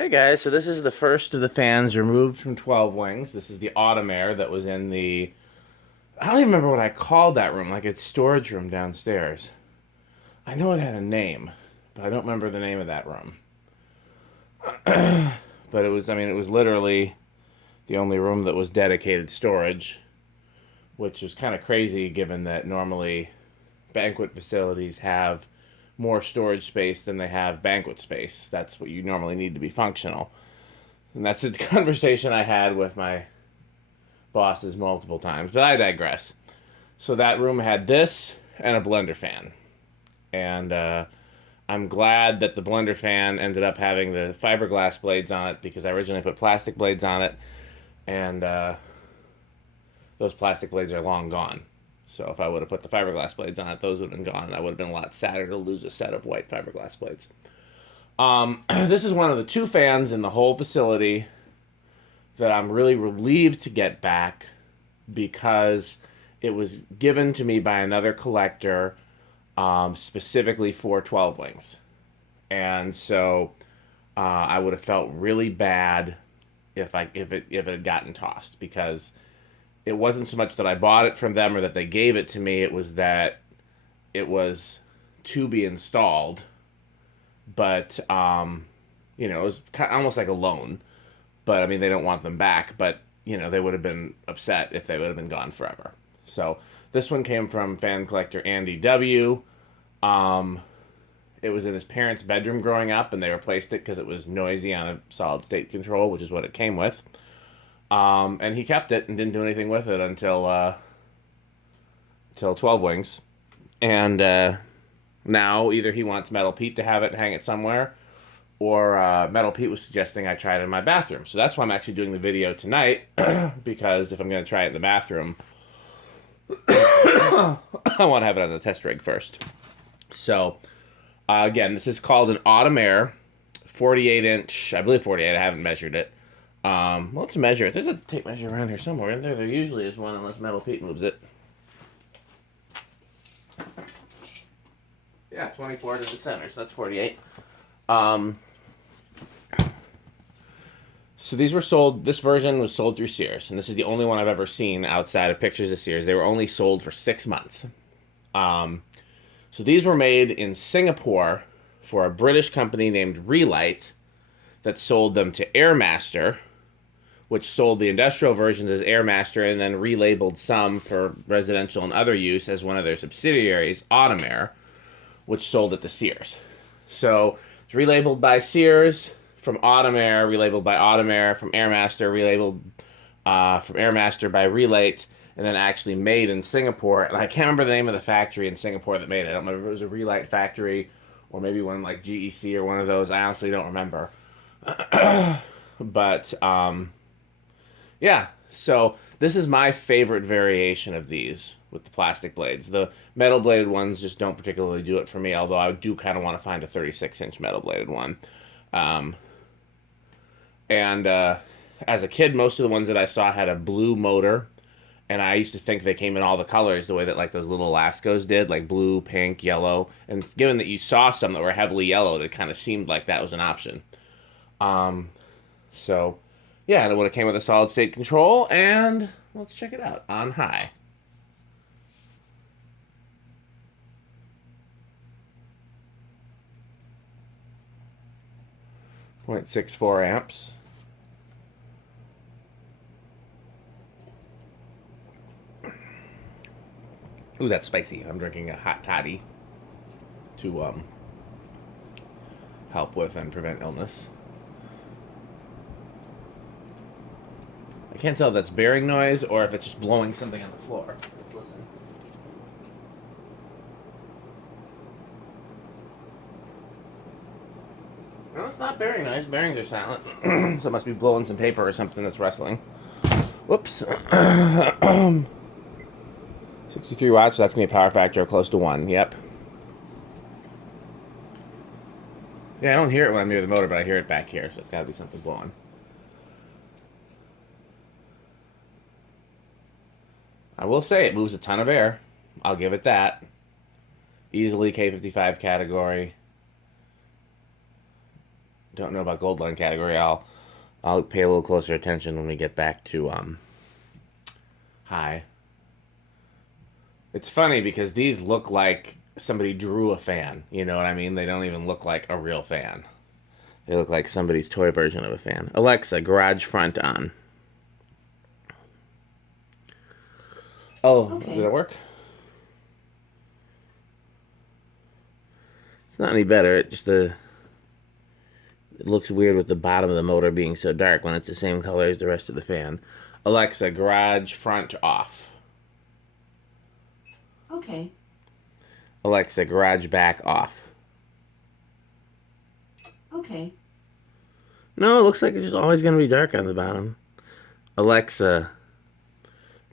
Hey guys, so this is the first of the fans removed from 12 Wings. This is the Autumaire that was in the... I don't even remember what I called that room, like its storage room downstairs. I know it had a name, but I don't remember the name of that room. But it was, it was literally the only room that was dedicated storage, which was kind of crazy given that normally banquet facilities have more storage space than they have banquet space. That's what you normally need to be functional. And that's a conversation I had with my bosses multiple times, but I digress. So that room had this and a blender fan. And I'm glad that the blender fan ended up having the fiberglass blades on it because I originally put plastic blades on it. And those plastic blades are long gone. So if I would have put the fiberglass blades on it, those would have been gone, and I would have been a lot sadder to lose a set of white fiberglass blades. This is one of the two fans in the whole facility that I'm really relieved to get back because it was given to me by another collector specifically for 12 Wings. And so I would have felt really bad if it had gotten tossed because it wasn't so much that I bought it from them or that they gave it to me. It was that it was to be installed, but it was almost like a loan. But they don't want them back. But they would have been upset if they would have been gone forever. So this one came from fan collector Andy W. It was in his parents' bedroom growing up, and they replaced it because it was noisy on a solid state control, which is what it came with. And he kept it and didn't do anything with it until 12 Wings. And now either he wants Metal Pete to have it and hang it somewhere, or Metal Pete was suggesting I try it in my bathroom. So that's why I'm actually doing the video tonight, because if I'm going to try it in the bathroom, I want to have it on the test rig first. So, again, this is called an Autumaire, 48-inch, I believe 48, I haven't measured it. Let's measure it. There's a tape measure around here somewhere. In there usually is one unless Metal Pete moves it. Yeah, 24 to the center, so that's 48. So these were sold, this version was sold through Sears, and this is the only one I've ever seen outside of pictures of Sears. They were only sold for 6 months. So these were made in Singapore for a British company named Relite that sold them to Airmaster, which sold the industrial versions as Airmaster and then relabeled some for residential and other use as one of their subsidiaries, Autumaire, which sold it to Sears. So it's relabeled by Sears, from Autumaire, relabeled by Autumaire, from Airmaster, relabeled from Airmaster by Relite, and then actually made in Singapore. And I can't remember the name of the factory in Singapore that made it. I don't remember if it was a Relite factory or maybe one like GEC or one of those. I honestly don't remember. But yeah, so this is my favorite variation of these with the plastic blades. The metal bladed ones just don't particularly do it for me, although I do kind of want to find a 36-inch metal bladed one. And as a kid, most of the ones that I saw had a blue motor, and I used to think they came in all the colors the way that like those little Lascos did, like blue, pink, yellow. And given that you saw some that were heavily yellowed, it kind of seemed like that was an option. So yeah, and it would have came with a solid state control, and let's check it out on high. .64 amps. Ooh, that's spicy. I'm drinking a hot toddy to help with and prevent illness. I can't tell if that's bearing noise or if it's just blowing something on the floor. Let's listen. No, it's not bearing noise. Bearings are silent. So it must be blowing some paper or something that's rustling. Whoops. 63 watts, so that's going to be a power factor of close to 1. Yep. Yeah, I don't hear it when I'm near the motor, but I hear it back here, so it's got to be something blowing. I will say it moves a ton of air. I'll give it that. Easily K55 category. don't know about gold line category, I'll pay a little closer attention when we get back to high. It's funny because these look like somebody drew a fan. You know what I mean? They don't even look like a real fan. They look like somebody's toy version of a fan. Alexa, garage front on. Oh, okay. Did it work? It's not any better. It looks weird with the bottom of the motor being so dark when it's the same color as the rest of the fan. Alexa, garage front off. Okay. Alexa, garage back off. Okay. No, it looks like it's just always going to be dark on the bottom. Alexa,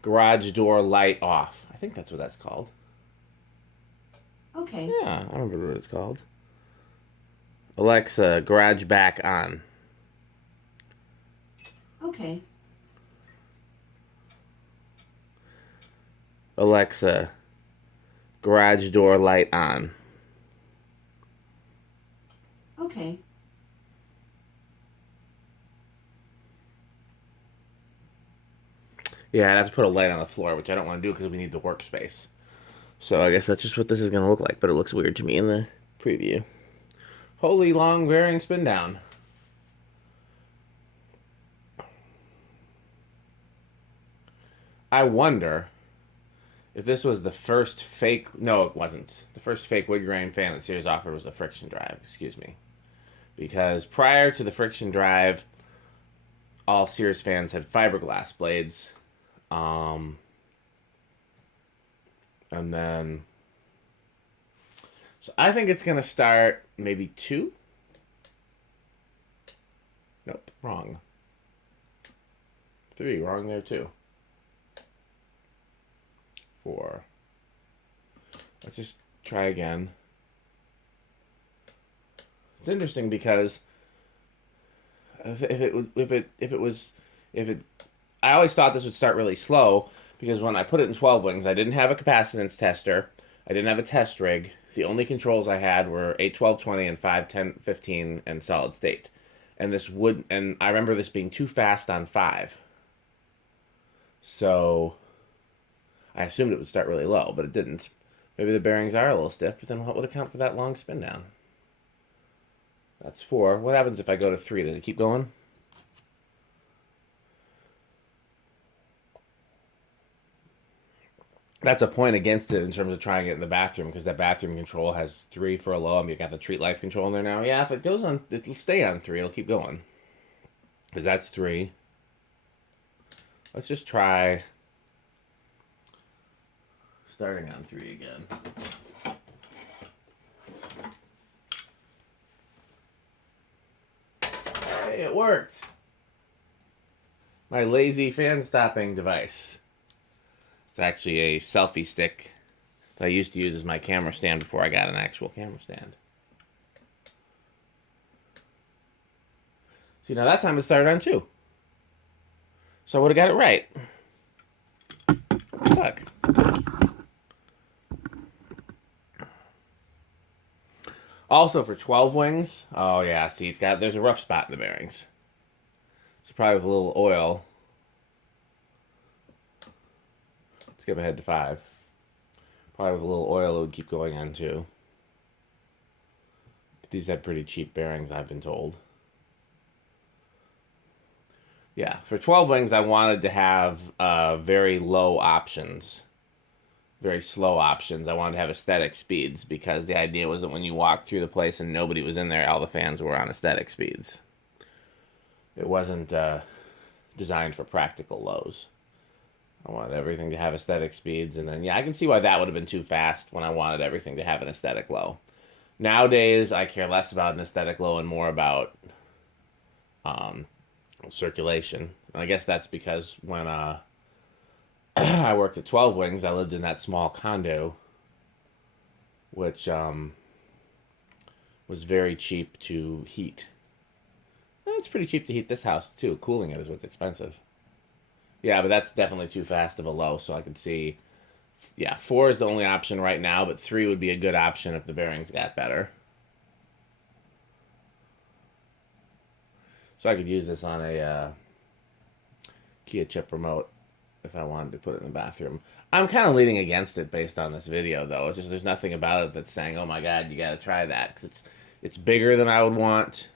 garage door light off. I think that's what that's called. Okay. Yeah, I remember what it's called. Alexa, garage back on. Okay. Alexa, garage door light on. Okay. Yeah, I'd have to put a light on the floor, which I don't want to do because we need the workspace. So I guess that's just what this is going to look like, but it looks weird to me in the preview. Holy long varying spin down. I wonder if this was the first fake... No, it wasn't. The first fake wood grain fan that Sears offered was the friction drive. Excuse me. Because prior to the friction drive, all Sears fans had fiberglass blades. And then... So I think it's going to start maybe 2. Nope, wrong. 3, wrong there too. 4. Let's just try again. It's interesting because I always thought this would start really slow because when I put it in 12 wings, I didn't have a capacitance tester. I didn't have a test rig. The only controls I had were 8, 12, 20, and 5, 10, 15, and solid state. And I remember this being too fast on 5. So I assumed it would start really low, but it didn't. Maybe the bearings are a little stiff, but then what would account for that long spin down? That's 4. What happens if I go to 3? Does it keep going? That's a point against it in terms of trying it in the bathroom, because that bathroom control has 3 for a low, and you got the treat life control in there now. Yeah, if it goes on, it'll stay on 3. It'll keep going. Because that's 3. Let's just try starting on 3 again. Hey, it worked. My lazy fan stopping device. It's actually a selfie stick that I used to use as my camera stand before I got an actual camera stand. See, now that time it started on 2. So I would have got it right. Fuck. Also for 12 wings, oh yeah, see, there's a rough spot in the bearings. So probably with a little oil. Skip ahead to 5. Probably with a little oil it would keep going on too. But these had pretty cheap bearings, I've been told. Yeah, for 12 wings I wanted to have very low options. Very slow options. I wanted to have aesthetic speeds because the idea was that when you walked through the place and nobody was in there, all the fans were on aesthetic speeds. It wasn't designed for practical lows. I wanted everything to have aesthetic speeds, and then, yeah, I can see why that would have been too fast when I wanted everything to have an aesthetic low. Nowadays, I care less about an aesthetic low and more about circulation. And I guess that's because when I worked at 12 Wings, I lived in that small condo, which was very cheap to heat. It's pretty cheap to heat this house, too. Cooling it is what's expensive. Yeah, but that's definitely too fast of a low, so I could see... Yeah, 4 is the only option right now, but 3 would be a good option if the bearings got better. So I could use this on a Kia chip remote if I wanted to put it in the bathroom. I'm kind of leaning against it based on this video, though. It's just there's nothing about it that's saying, "Oh my God, you got to try that," because it's bigger than I would want.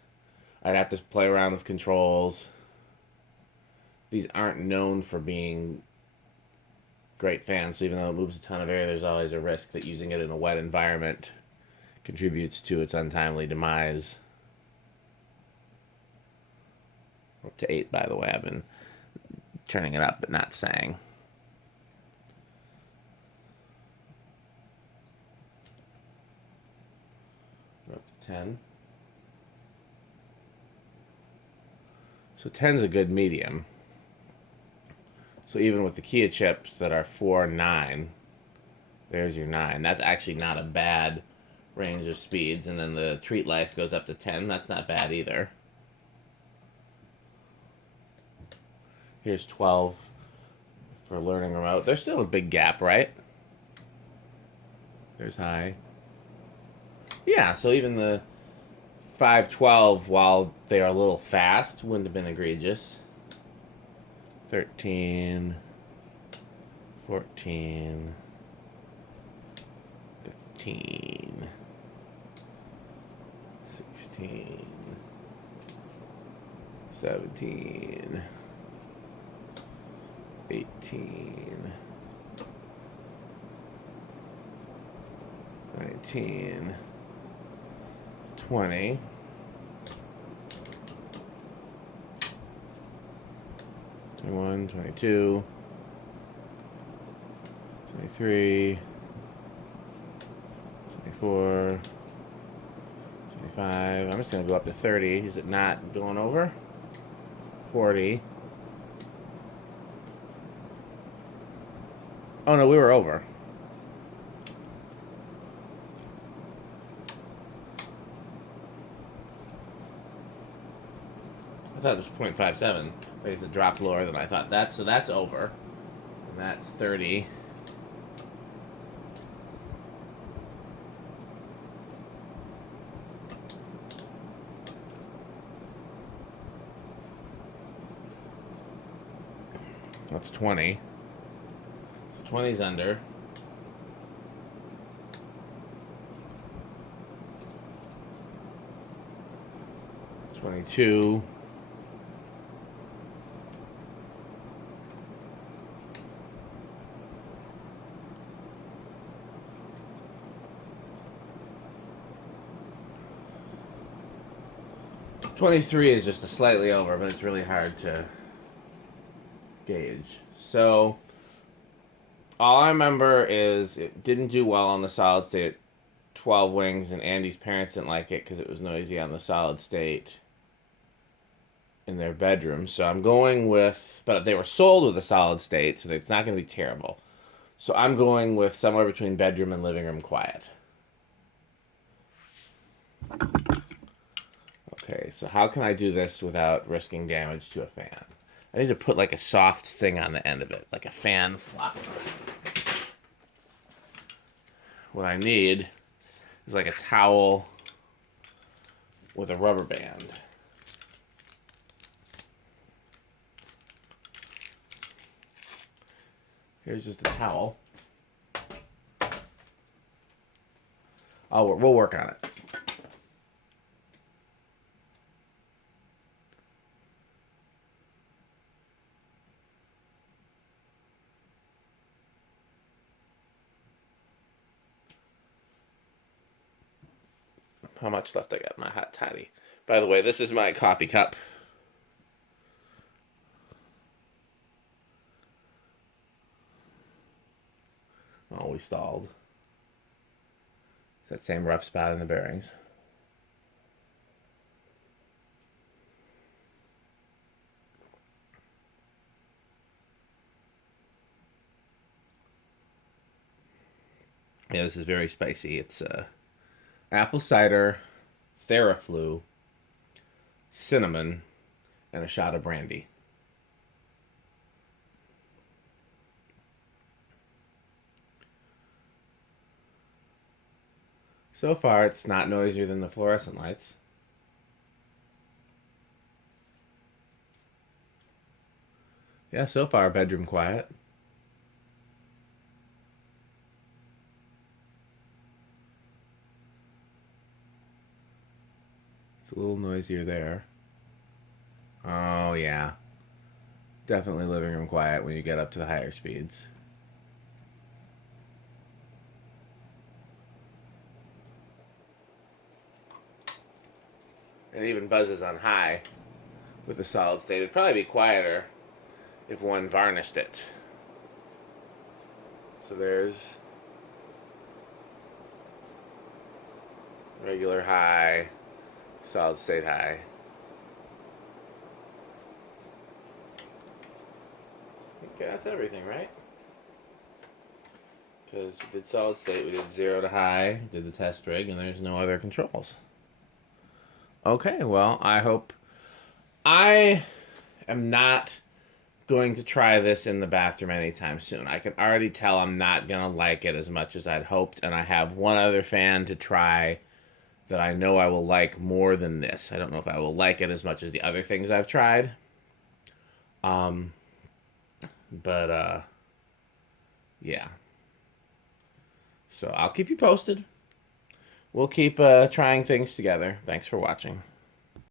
I'd have to play around with controls. These aren't known for being great fans, so even though it moves a ton of air, there's always a risk that using it in a wet environment contributes to its untimely demise. Up to 8, by the way. I've been turning it up, but not saying. We're up to 10. So 10's a good medium. So even with the Kia chips that are 4, 9, there's your 9. That's actually not a bad range of speeds. And then the treat life goes up to 10. That's not bad either. Here's 12 for learning remote. There's still a big gap, right? There's high. Yeah, so even the 512, while they are a little fast, wouldn't have been egregious. 13, 14, 15, 16, 17, 18, 19, 20, 21, 22, 23, 24, 25. I'm just going to go up to 30. Is it not going over? 40. Oh, no, we were over. I thought it was 0.57. But it's a drop lower than I thought. So that's over. And that's 30. That's 20. So 20's under. 22. 23 is just a slightly over, but it's really hard to gauge. So all I remember is it didn't do well on the solid state 12 wings, and Andy's parents didn't like it because it was noisy on the solid state in their bedroom. So I'm going with, but they were sold with a solid state, so it's not going to be terrible. So I'm going with somewhere between bedroom and living room quiet. Okay, so how can I do this without risking damage to a fan? I need to put like a soft thing on the end of it, like a fan flopper. What I need is like a towel with a rubber band. Here's just a towel. We'll work on it. How much left I got in my hot toddy? By the way, this is my coffee cup. Oh, we stalled. It's that same rough spot in the bearings. Yeah, this is very spicy. It's apple cider, Theraflu, cinnamon, and a shot of brandy. So far, it's not noisier than the fluorescent lights. Yeah, so far, bedroom quiet. It's a little noisier there. Oh, yeah. Definitely living room quiet when you get up to the higher speeds. It even buzzes on high with the solid state. It'd probably be quieter if one varnished it. So there's regular high, solid state high. Okay, that's everything, right? Because we did solid state, we did 0 to high, did the test rig, and there's no other controls. Okay, well, I am not going to try this in the bathroom anytime soon. I can already tell I'm not going to like it as much as I'd hoped, and I have one other fan to try that I know I will like more than this. I don't know if I will like it as much as the other things I've tried. Um, but yeah. So I'll keep you posted. We'll keep trying things together. Thanks for watching.